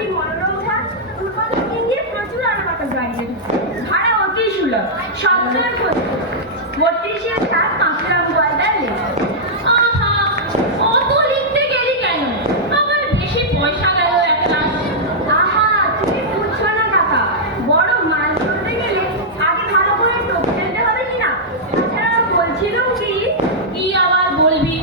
কি মনোরম ঘর, উর্বরের দিন দিয়ে প্রচুর আলোবাতাস বাড়িতে ভাড়া অতি সুলভ, সবসময় খোঁজ 32 সাত মাত্রা মোবাইলদার লেখা। আহা, অত লিখতে গেলি কেন? আমার বেশি পয়সা গেল এক লাখ। আহা, তুমি বুঝছো না কাকা, বড় মাল চলতে গেলে আগে ভালো করে টোপ ফেলতে হবে কিনা। তাছাড়া বলছিলুম কি, কি আবার বলবি?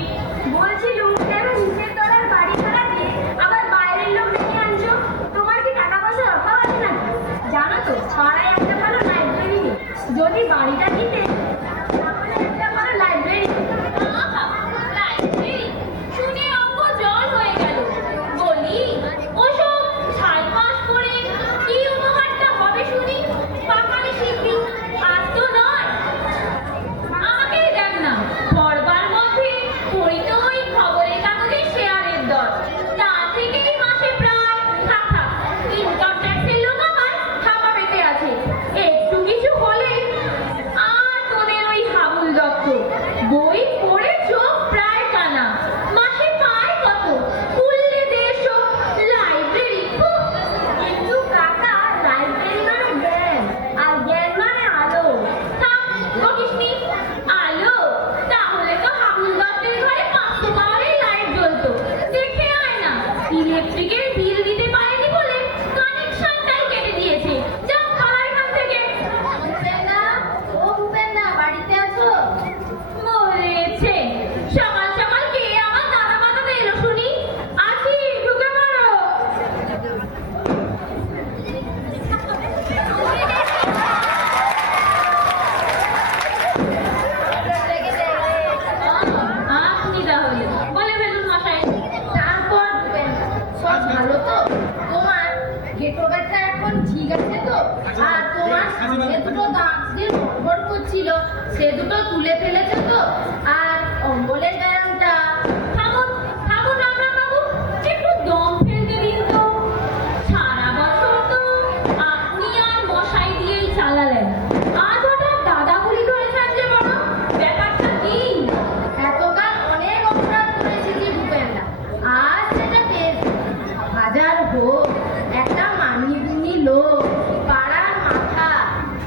বলছিলুম কেন নিচের তলার বাড়ি ভাড়া দিয়ে আবার বাইরের লোক ডেকে আনছো? তোমার কি টাকা পয়সার অভাব আছে নাকি? জানো তো পাড়ায় একটা ভালো লাইব্রেরি নেই। যদি বাড়িটা নিতে তাহলে একটা ভালো লাইব্রেরি। আহা, লাইব্রেরি শুনে অঙ্গ জল হয়ে গেল। বলি, ওসব ছাই পাশ করে কি উপহারটা হবে শুনি? পাকালে শিখবি, আর তো নয়। আমাকেই দেখ না, পড়বার মধ্যে পড়ি তো ওই খবরের কাগজের শেয়ারের দর। তা থেকেই মাসে প্রায় থাক ইনকাম ট্যাক্সের লোক আমার থাপা পেতে আছে। একটু কিছু হলে আর তোদের ওই হাবুল দপ্তর বই পড়ে চোখ প্রায় কানা। মাসে পায় কত? কুললে 150। লাইব্রেরি কিন্তু কাকা, লাইব্রেরি মানে জ্ঞান, আর জ্ঞান মানে আলো। থাক, বকিসনি। আলো তাহলে তো হাবুল দত্তের ঘরে 500 পাওয়ারের লাইট জ্বলতো। দেখে আয় না, ইলেকট্রিকের বিল দিতে পারেনি বলে কানেকশনটাই কেটে দিয়েছে। যা খাওয়া এখান থেকে। ভূপেন্দা, ও ভূপেন্দা, বাড়িতে আছো? মরেছে, সকাল সকাল কে আমার দাদা বাতাতে এলো শুনি? আছি, ঢুকে পড়ো। আপনি তাহলে বলে ফেলুন মশাই। তারপর ভূপেন্দা, সব ভালো তো? তোমার গেটো ব্যথা এখন ঠিক আছে তো? আর তোমার সামনে দুটো দাঁত যে নড়বড় করছিল, সে দুটো তুলে ফেলেছো তো? আর অম্বলের ব্যায়ামটা? থামুন, থামুন রামরাম বাবু, একটু দম ফেলতে দিন তো। সারা বছর তো আপনি আর মশাই দিয়েই চালালেন, আজ হঠাৎ দাদাগুলি করেছেন যে বড়, ব্যাপারটা কি? এতকাল অনেক অপরাধ করেছি কি ভূপেন্দা, আজ সেটা পেয়েছি। হাজার হোক, একটা মানিগুনি লোক, পাড়ার মাথা,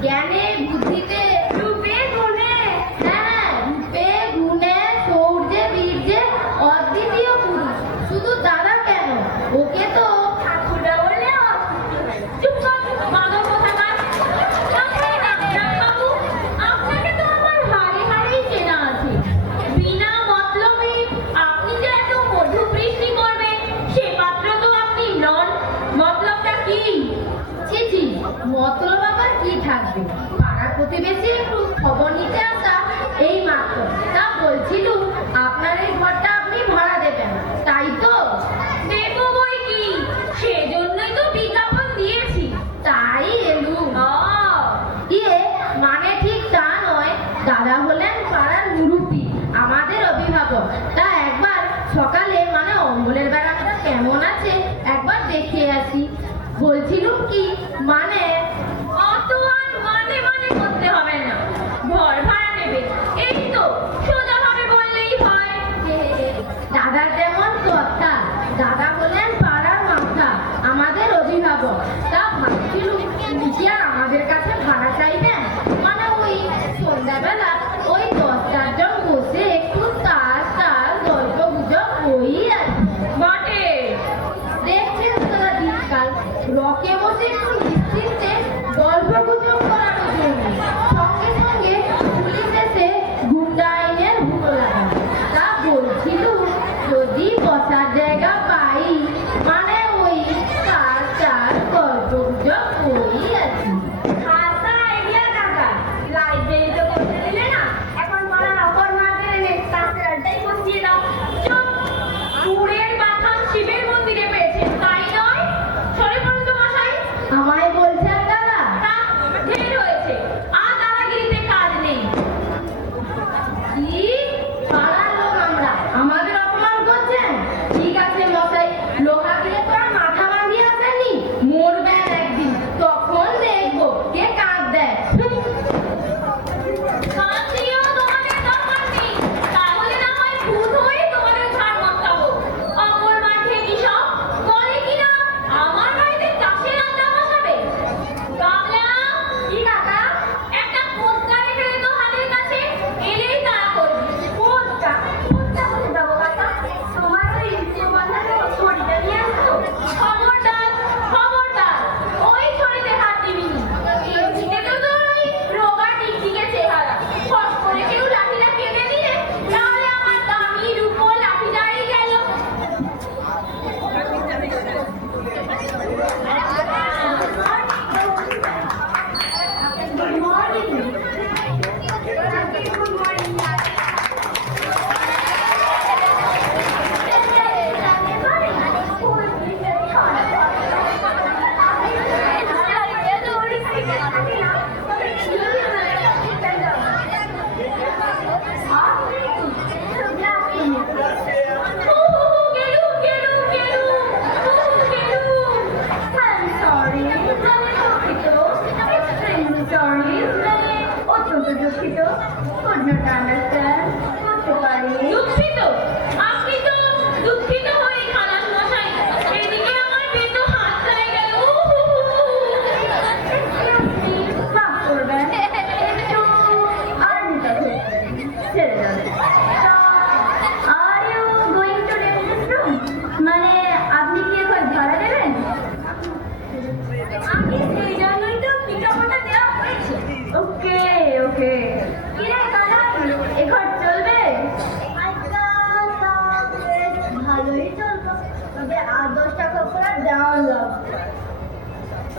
জ্ঞানে বুদ্ধিতে রূপে গুণে, হ্যাঁ রূপে গুণে শৌর্যে বীর্যে অদ্বিতীয় পুরুষ। শুধু দাদা কেন, ওকে তো ঠাকুরদা বলে চুপ কর, বাঁদর কোথাকার। রামরাম বাবু, আপনাকে তো আমার হাড়ে হাড়েই চেনা আছে। বিনা মতলবে আপনি যে এত মধু বৃষ্টি করবেন, সে পাত্র তো আপনি নন। মতলবটা কি? ছি, মতলব আবার কি থাকবে? পাড়া প্রতিবেশী একটু খবর নিতে আসা, এই মাত্র। তা বলছিলুম, আপনার এই ঘরটা আপনি ভাড়া দেবেন, তাই তো? দেবো বই কি, সেজন্যই তো বিজ্ঞাপন দিয়েছি। তাই এলুম। আ, ইয়ে মানে ঠিক তা নয়, দাদা হলেন পাড়ার মুরুব্বি, আমাদের অভিভাবক। তা একবার সকালে মানে অম্বলের বেড়াটা কেমন আছে একবার দেখে আসি। বলছিলুম কি, মানে অত আর মানে মানে করতে হবে না। ঘর ভাড়া নেবে, এই তো সোজাভাবে বললেই হয়। দাদার যেমন কথা, দাদা হলেন পাড়ার মাথা, আমাদের অভিভাবক। তা ভাবছিলুম, উনি কি আর আমাদের কাছে ভাড়া চাইবেন? মানে ওই সন্ধ্যাবেলা ওই 10-4 জন বসে একটু তাস গল্প গুজব ওই আর কি। বটে, দেখছেন তো দিনকাল, রকে বসে একটু নিশ্চিন্তে গল্প গুজব করানোর জন্য সঙ্গে সঙ্গে পুলিশ এসে গুন্ডা আইনের হুড়ো লাগায়। তা বলছিলুম, যদি বসার জায়গা পাই, মানে ওই তাস গল্প গুজব ওই আর কি। খাসা আইডিয়া কাকা, লাইব্রেরি তো করতে দিলে না, এখন পাড়ার অপর মাঠে এনে তাসের আড্ডাই বসিয়ে দাও। চুপ। পুরের বাথান শিবের মন্দিরে পেয়েছেন, তাই নয়? সরে পড়ুন তো মশাই।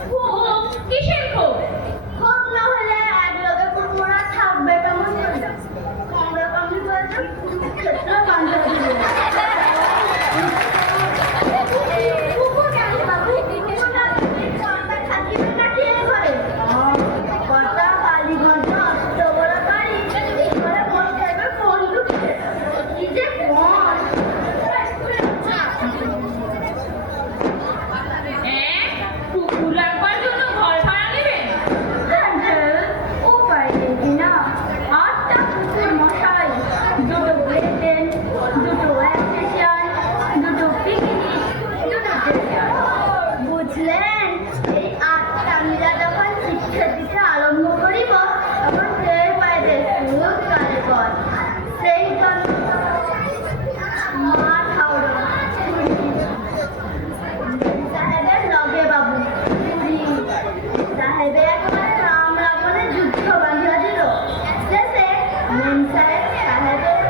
ক্ষোভ? কিসের ক্ষোভ? ক্ষোভ না হলে এক লোকে কুকুরা থাকবে কেমন করে? কামড়া কামড়ি করেছে কুরুক্ষেত্র বান্ধব দিবে। কুকুর কেন বাবু? কুকুর না থাকলে কর্তা থাকিবে না কি এ ঘরে? কর্তা কালীগঞ্জ অত বড় বাড়ি, এই ঘরে বসে থাকবে কোন দুঃখে? কি যে মন! কুকুর রাখবার জন্য ঘর ভাড়া নেবেন? উপায় নেই কিনা, 8টা কুকুর মশাই, 2টো ব্রেডেন, 2টো অ্যাসেশন, 2টো পিকনিক, 2টো ডেজার। বুঝলেন, এই 8টা মিলা যখন শিক্ষা দিতে আরম্ভ করিব তখন সেই বাইরে সুদ কালেকর সেই মা ঠাউর সাহেবের লগে বাবু পুরী সাহেবে একেবারে রাম রাবণের যুদ্ধ বাঁধিয়া দিল। শেষে মেম সাহেব সাহেবের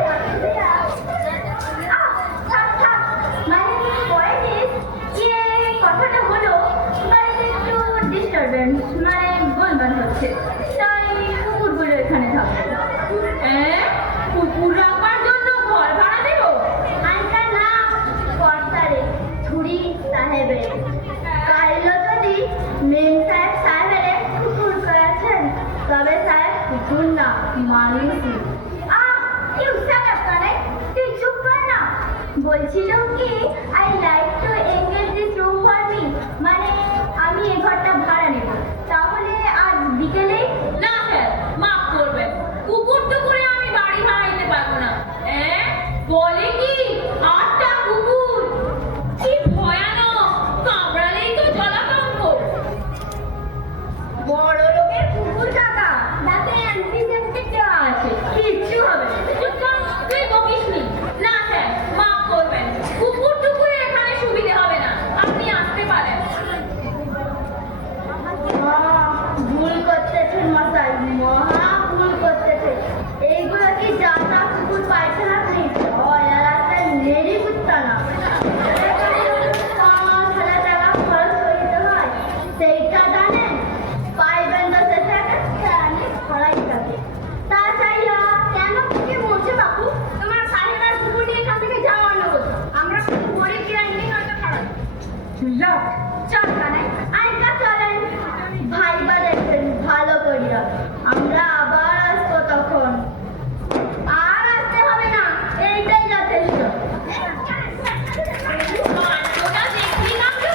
কথাটা হলো বাড়িতে একটু ডিস্টারবেন্স মানে গোলমাল হচ্ছে, তাই কুকুরগুলো এখানে থাকবে। কুকুর রাখবার জন্য ঘর ভাড়া দেব? আনটা না কর্তারে ছুরি সাহেবে কাইলো যদি মেম সাহেব সাহেবের কুকুর করেছেন তবে সাহেব কুকুর না মানুষই। ইউ শাট আপ কানে, তুই চুপ কর না। বলছিলাম কি I like to engage this room for me, মানে আমি এই ঘরটা ভাড়া নেব, তাহলে আজ বিকেলেই। না স্যার, মাফ করবেন, কুকুর টুকুরে আমি বাড়ি ভাড়া দিতে পারবো না। বলে কি 8টা কুকুর? কি ভয়ানক, কামড়ালেই তো জলাতঙ্ক। বড় লোকের কুকুর কাকা তাতে অ্যান্টিসেপ্টিক দেওয়া আছে, কিচ্ছু হবে না। চুপ কর, তুই বকিস নি। না স্যার, মাফ করবেন, কুকুর টুকুরে এখানে সুবিধে হবে না, আপনি আসতে পারেন। ভুল করতেছেন মশাই, মহা ভুল করতেছেন। এইগুলো কি জাতা কুকুর পাইছেন আপনি? রাস্তায় নেড়ি কুত্তা না। 5,000 টাকা খরচ করিতে হয়, সেইটা জানেন? পাইবেন তো শেষে একটা ফ্যানে খড়াই থাকে। তা চাইয়া কেন কুকুর মরছে বাপু? তোমার সাহেবের কুকুর নিয়ে এখান থেকে যাওয়া অন্য কোথাও। আমরা খুব গরিব কিরানি নয়তো খারাপ চল কানাই আইকা চলেন, ভাইবা দেখবেন ভালো করিয়া। আমরা আবার আসবো তখন। আর আসতে হবে না, এইটাই যথেষ্ট। কাণ্ডটা দেখলি কাকু?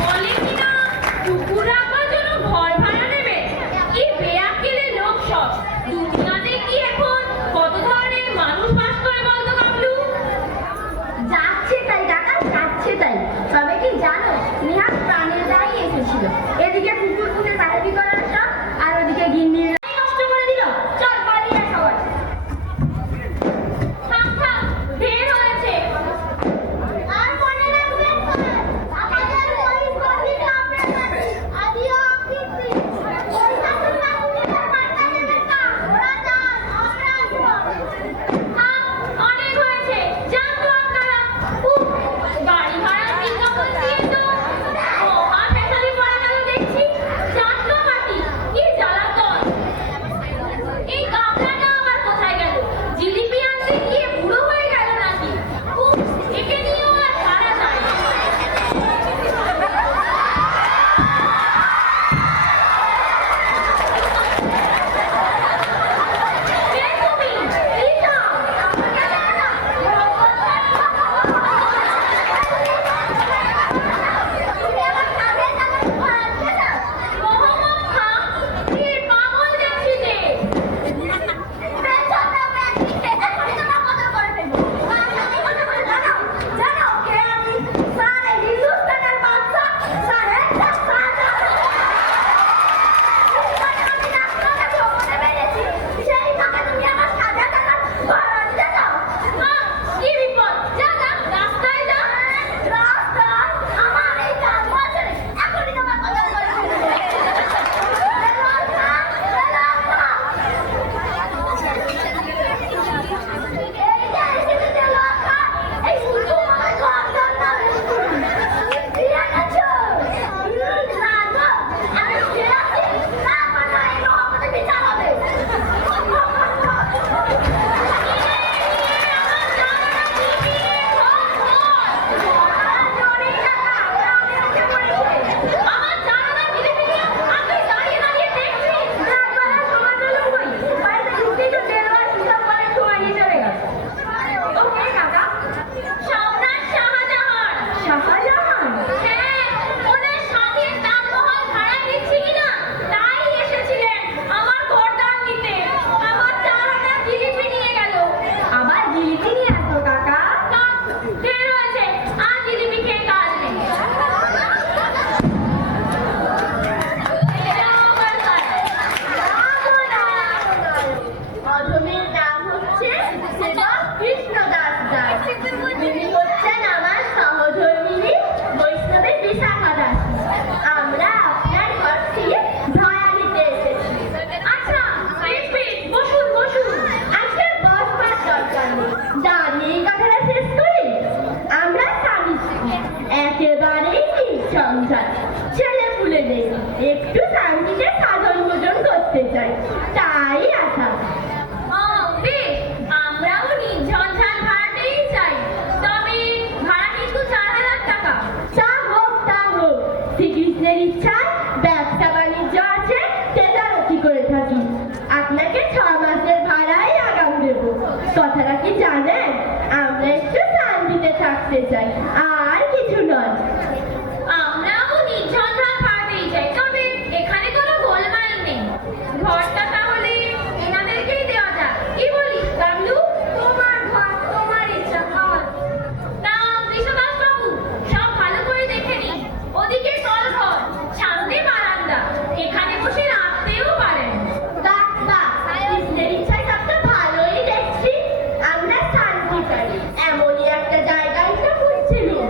বলে কিনা কুকুর রাখবার জন্য ঘর ভাড়া নেবে। কি বেয়াক্কেলে লোক সব। দুনিয়াতে কি এখন কত ধরনের মানুষ বাস করে বলতো কাবলু? যাচ্ছে তাই কাকা, যাচ্ছে তাই। তবে কি জানো, নেহা প্রাণের দায়ী এসেছে। সংসার, ছেলে পুলে নেই, একটু শান্তিতে সাধন ভোজন করতে চাই, তাই আসা। ও বেশ, আমরাও নির্ঝঞ্ঝাট ভাড়াতেই চাই, তবে ভাড়া কিন্তু 4,000 টাকা। তা হোক, তা হোক, শ্রীকৃষ্ণের ইচ্ছায় ব্যবসা বাণিজ্য আছে, তেজারতি করে থাকি। আপনাকে 6 মাসের ভাড়াই আগাম দেব। কথাটা কি জানেন, আমরা একটু শান্তিতে থাকতে চাই, আর কিছু নয়। আমরাও নির্ঝঞ্ঝাট ভাড়াতেই চাই, তবে এখানে কোনো গোলমাল নেই। ঘরটা তাহলে এনাদেরকেই দেওয়া যাক, কি বলিস বাবলু? তোমার ঘর, তোমার ইচ্ছা, ঘর। না কৃষ্ণদাস বাবু, সব ভালো করে দেখে নিন। ওদিকে কল ঘর, সামনে বারান্দা, এখানে বসে রাখতেও পারেন। বাহ বাহ, কৃষ্ণের ইচ্ছায় সবটা ভালোই দেখছি। আমরা শান্তি চাই, এমনই একটা জায়গায় তো খুঁজছিলুম।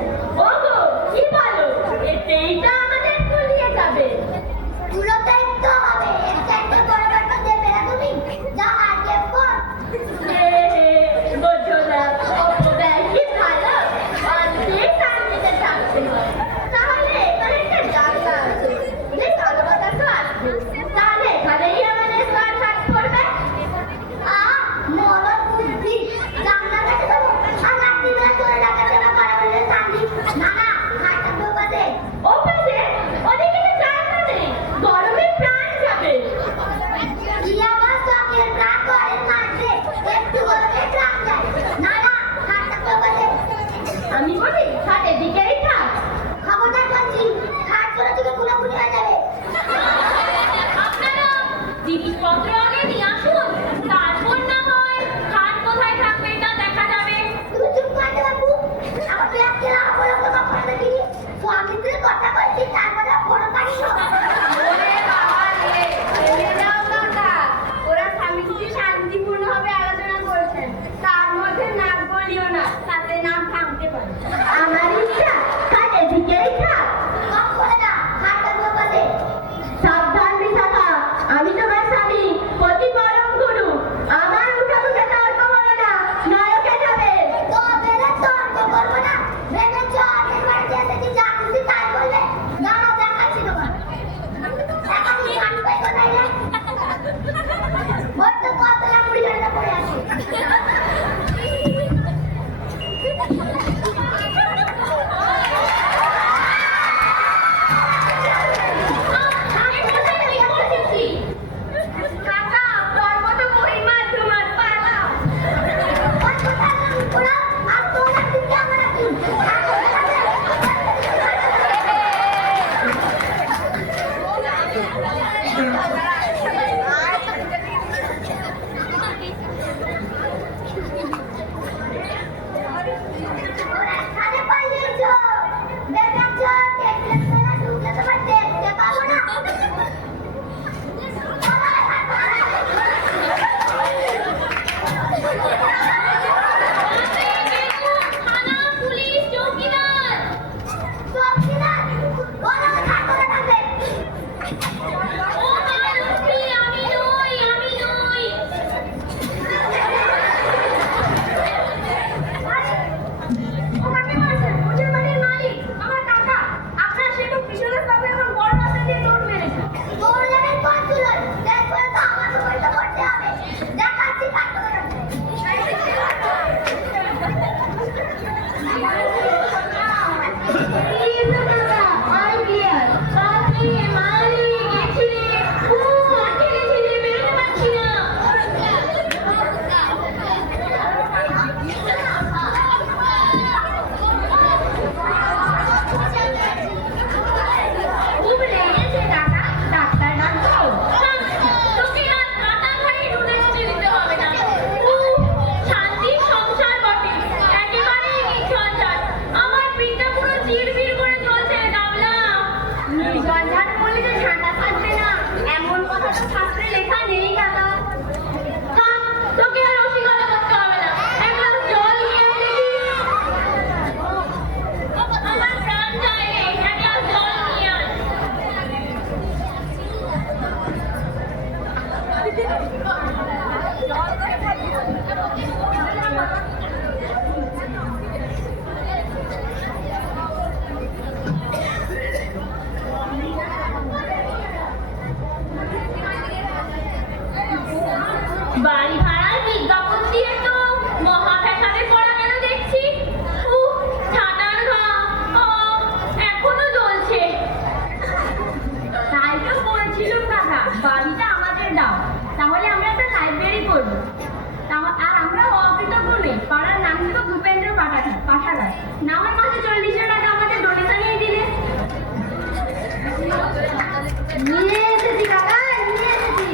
নিয়ে এসেছি কাকা, নিয়ে এসেছি।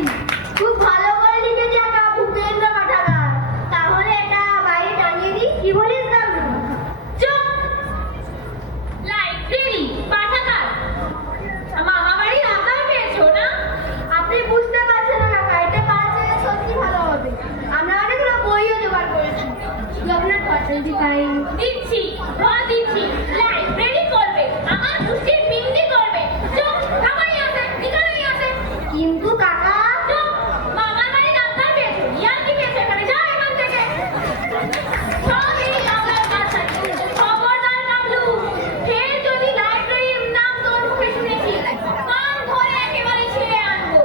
খুব ভালো করে লিখেছি কাকা, ভূপেন্দ্র পাঠাগার। তাহলে এটা বাইরে টাঙিয়ে দিই, কি বলিস না? চুপ! লাইব্রেরি, পাঠাগার। মামা বাড়ির আবদার পেয়েছো না? আপনি বুঝতে পারছেন না কাকা, এটা কালচারে সত্যি ভালো হবে। আমরা অনেকগুলো বইও জোগাড় করেছি। আপনার খরচা টাইম দিচ্ছি, ঘর দিচ্ছি। লাইব্রেরি করবে, আমার দুষ্টির পিন্ডি করবে। চুপ! খাবারই আছে, ঠিকানাই আছে। কিন্তু কাকা, চুপ! মামার বাড়ির আবদার পেয়েছো, ইয়ার্কি পেয়েছো, এখানে যাও এখান থেকে। সবই আমার কাছে। খবরদার কাবলু, ফের যদি লাইব্রেরির নাম তোর মুখে শুনেছি, কান ধরে একেবারে ছিঁড়ে আনবো।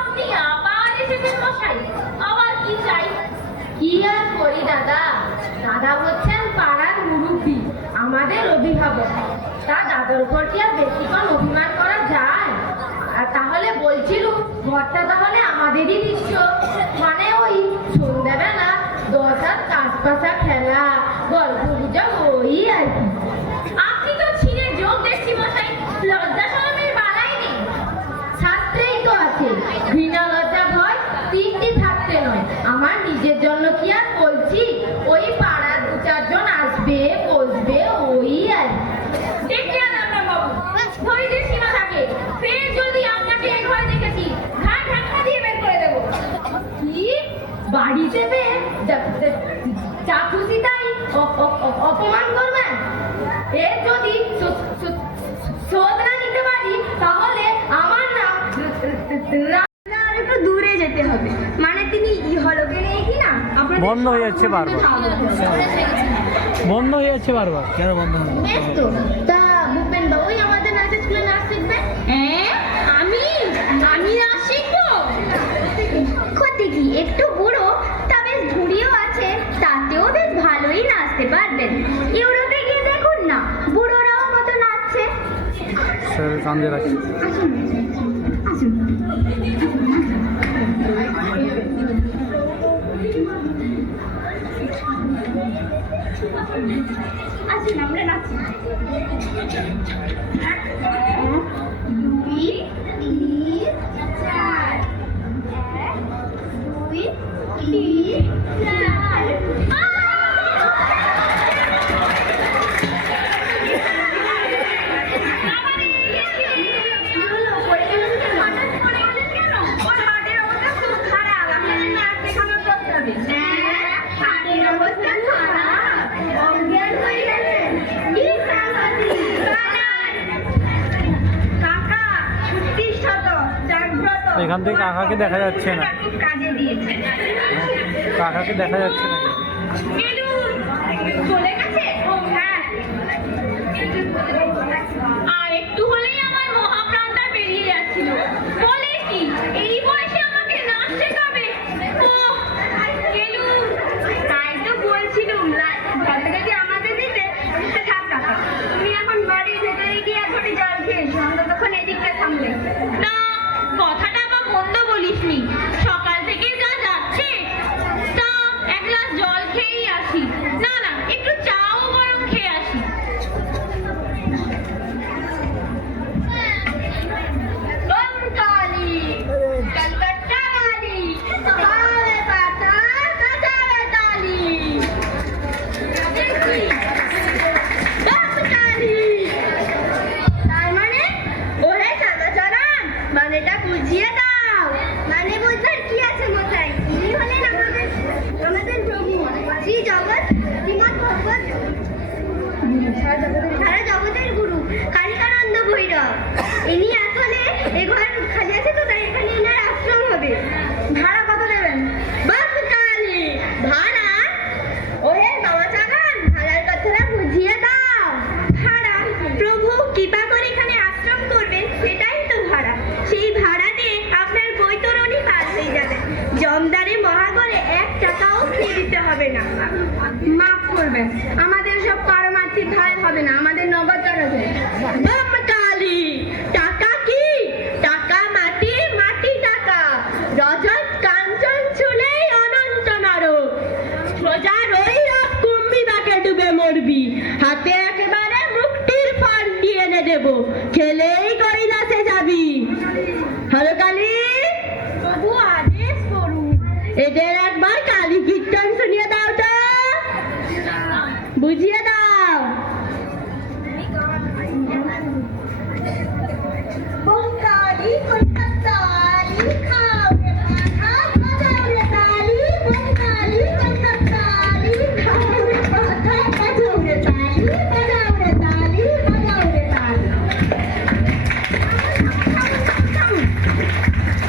আপনি আবার এসেছেন মশাই, আবার কি চাই? কি আর করি দাদা? দাদা হচ্ছেন পাড়ার মুরব্বী, আমাদের অভিভাবক। তা দাদার উপর কি আর বেশিক্ষণ অভিমান করা যায়? আর তাহলে বলছিলুম, ঘরটা তাহলে আমাদেরই দৃশ্য। মানে ওই সন্ধ্যাবেলা 10 হাত কাঁচপাশা খেলা, গল্প গুজব, ওই আর কি। আপনি তো ছিঁড়ে যোগ দেখছি মশাই, লজ্জা শরমের বালাই নেই। শাস্ত্রেই তো আছে, ঘৃণা লজ্জা ভয় তিনটি থাকতে নয়। আমার নিজের জন্য কি আর বলছি? ওই পাড়ার 2-4 জন আসবে, বসবে, ওই আর কি। দেখতে আনাম বাবু, ধৈর্যের সীমা থাকে। ফের যদি আপনাকে এ ঘরে দেখেছি, ঘাট ধাক্কা দিয়ে বের করে দেবো। কি বাড়িতে পেয়ে যা খুশি তাই অপমান করবেন? এর যদি শোধ না নিতে পারি, তাহলে আমার নাম আর একটু দূরে যেতে হবে। মানে তিনি ইহলোকে নেই কি না? বন্ধ হয়ে যাচ্ছে বারবার। বন্ধ হয়ে যাচ্ছে বারবার। কেন বন্ধ হবে? বেশ তো, তা ভূপেন বাবুই আমাদের নাচের স্কুলে নাচ শিখবে। হ্যাঁ, আমি নাচ শিখবো? ক্ষতি কি? একটু বুড়ো, তা বেশ ঝুড়িও আছে, তাতেও বেশ ভালোই নাচতে পারবেন। ইউরোপে গিয়ে দেখুন না, বুড়োরাও কত নাচছে। স্যার কান্দে রাখি। আসুন, আসুন। আসুন, আমরা নাচি। 1, 2, 3, 4। 1, 2, 3, 4। এখান থেকে কাকাকে দেখা যাচ্ছে না। কাকাকে দেখা যাচ্ছে না। চলে গেছে? হ্যাঁ। আর একটু হলেই আমার মহাপ্রাণটা বেরিয়ে যাচ্ছিল। বলে কি, এই বয়সে আমাকে নাচ শেখাবে? ওহ, গেলুম। তাই তো বলছিলুম, ঘরটা যদি আমাদের দিতে, তা থাক কাকা। তুমি এখন বাড়ির ভেতরে গিয়ে এখনই জল খেয়েছো, আমরা তখন এদিকটা থামলে। না, কথাটা আবার মন্দ বলিসনি। সকাল থেকে যা যাচ্ছে, তা এক গ্লাস জল খেয়েই আসি। না না, একটু চাও বরং খেয়ে আসি। কালী কলকাতা কালী সহায় পাতা কাটারে তালি দেখি কালী। তার মানে ওরে সাদাচরণ, মানেটা বুঝিয়ে দাও। মানে বুঝবার কি আছে মশাই? ইনি হলেন আমাদের প্রভু শ্রী জগৎ শ্রীমৎ ভগবত সারা জগতের গুরু কালিকানন্দ ভৈরব। ইনি আসলে এ ঘর খালি আছে তো, তাই এখানে এনার আশ্রম হবে। ভাড়া কত দেবেন? বাপকালি ভাড়া? ওহে বাবা চাগান, ভাড়ার কথাটা বুঝিয়ে দাও। ভাড়া? প্রভু কৃপা করে এখানে আশ্রম করবেন, সেটাই তো ভাড়া। সেই ভাড়া দিয়ে আপনার বৈতরণী পার হয়ে যাবে। জমদারে মহাগরে 1 টাকাও ফিরে দিতে হবে না। মাফ করবেন, আমাদের সব পারমার্থিক ভাড়া হবে না, আমাদের নগদ টাকা হবে। বাপকালি টাকা কি? টাকা মাটি, মাটি টাকা। রজত কাঞ্চন চুলেই অনন্ত নরক। সোজা রই কুম্ভি বাকে ডুবে মরবে। করবি, হাতে একেবারে মুক্তির ফল দিয়ে এনে দেবো, খেলেই কৈলাসে যাবি। হলো কালী, প্রভু আদেশ করুন। এদের একবার কালী কীর্তন শুনিয়ে দাও তো, বুঝিয়ে দাও। বঙ্গালী কলকাতালি খাও রে পাঠা, বাজাও রে তালি। বঙ্গালী কলকাতালি খাও রে পাঠা, বাজাও রে তালি। বাজাও রে তালি, বাজাও রে তালি।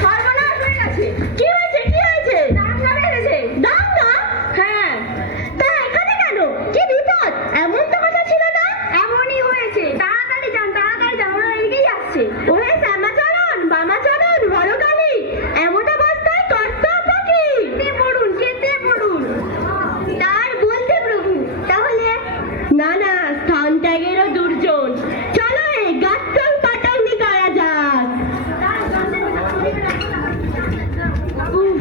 সর্বনাশ হয়ে গেছে। কি হয়েছে, কি হয়েছে? দাঙ্গা বেড়েছে। দাঙ্গা? হ্যাঁ, তা এখানে কেন? কি বিপদ? এমন তো কথা ছিল না। এমনই হয়েছে। তাড়াতাড়ি যান, তাড়াতাড়ি যান, ওরা এদিকেই আসছে। ওহে শ্যামাচরণ, বামাচরণ, বড়কালী, এমন অবস্থায় কর্তব্য কি? চেতে পড়ুন, চেতে পড়ুন। তার বলতে প্রভু, তাহলে না না, স্থান ত্যাগেরও দুর্জন। চলো এই গাত্তল পাটাইনি করা যাক। উফ,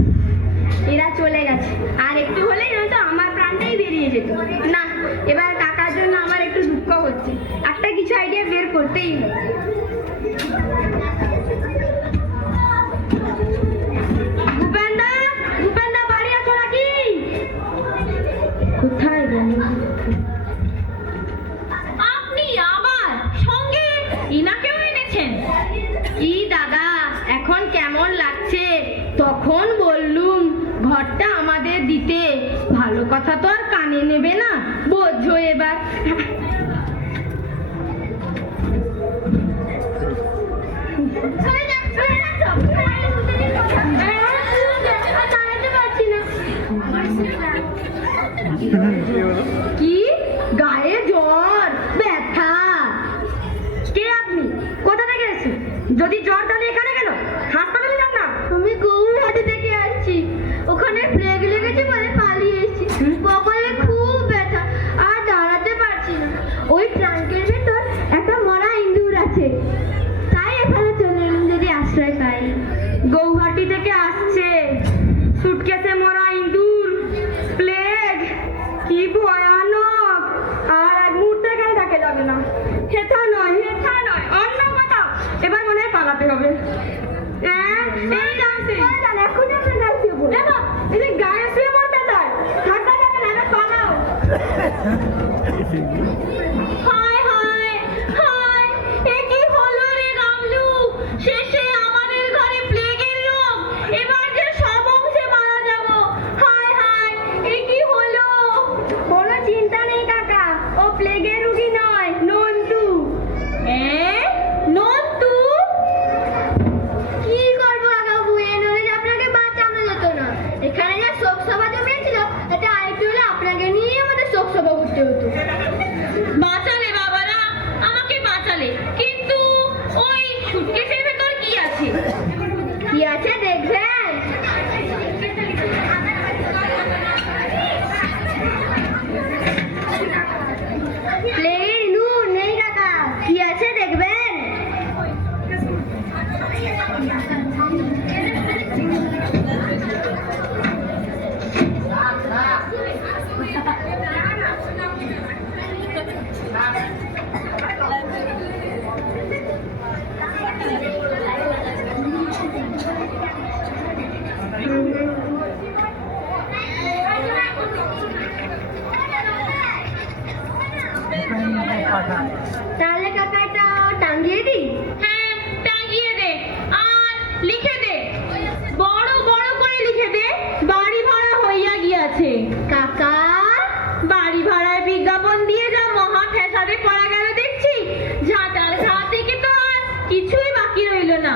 এরা চলে গেছে। আর একটু হলেই হয়তো আমার প্রাণটাই বেরিয়ে যেত। না, এবার টাকার জন্য আমার একটু দুঃখ হচ্ছে। একটা কিছু আইডিয়া বের করতেই হবে। ভূপেনদা, ভূপেনদা বাড়ি আছো নাকি? কোথায় গেল? আপনি আবার সঙ্গে ইনাকেও এনেছেন? কি দাদা, এখন কেমন লাগছে? তখন বললুম ঘরটা আমাদের দিতে, ভালো কথা তো আর কানে নেবে না, বোঝো এবার। চলে যান, চলে যান সব। আর দাঁড়াতে পারছি না। কি গায়ে জ্বর, ব্যথা? কে আপনি? কোথা থেকে এসেছেন? যদি জ্বর তাহলে এখানে কেন? হাসপাতালে যান না। আমি গৌহাটি থেকে আসছি, ওখানে প্লেগ লেগেছে বলে পালিয়ে এসেছি। কপালে খুব ব্যথা, আর দাঁড়াতে পারছি না। ওই ট্রাঙ্কের ভেতর একটা মরা ইঁদুর আছে, তাই এখানে চলে এলাম যদি আশ্রয় পাই। গৌহাটি থেকে আসছে, সুটকেসে মরা ইঁদুর, প্লেগ, কি ভয়ানক। আর এক মুহূর্তে এখানে থাকে যাবে না। হেথা নয়, হেথা নয়, অন্য কোথাও। এবার মনে হয় পালাতে হবে। হ্যাঁ, এই যাচ্ছে। এখনই আমরা যাচ্ছি। দেখো, এই যে গায়ে শুয়ে পড়তে চায়, থাকা যাবে না, এবার পালাও। হায় হায় হায়, এ কি হলো রে গামলু? শেষে আমাদের ঘরে প্লেগের রোগ, এবার যে সব অংশে মারা যাব। হায় হায়, এ কি হলো? কোনো চিন্তা নেই কাকা, ও প্লেগের রোগী নয়, নন্টু। নন্টু? কি করবো কাকাবু, এ নদী আপনাকে বাঁচানো যেত না। এখানে যা শোক সভা জমিয়েছিল, তাতে আরেকটু হলে আপনাকে নিয়ে আমাদের শোক সভা করতে হতো। বাঁচালে বাবারা, আমাকে বাঁচালে, কিন্তু ওই সুটকেসের ভেতর কি আছে? কি আছে দেখবেন? প্লেগের ইঁদুর নেই কাকা, কি আছে দেখবেন? তাহলে কাকা এটা টাঙ্গিয়ে দিই? হ্যাঁ, টাঙিয়ে দে, আর লিখে দে, বড় বড় করে লিখে দে, বাড়ি ভাড়া হইয়া গিয়াছে। কাকা, বাড়ি ভাড়ায় বিজ্ঞাপন দিয়ে যা মহা ফ্যাসাদে পড়া গেল দেখছি। ঝাঁটার ঝাঁ থেকে তো আর কিছুই বাকি রইল না।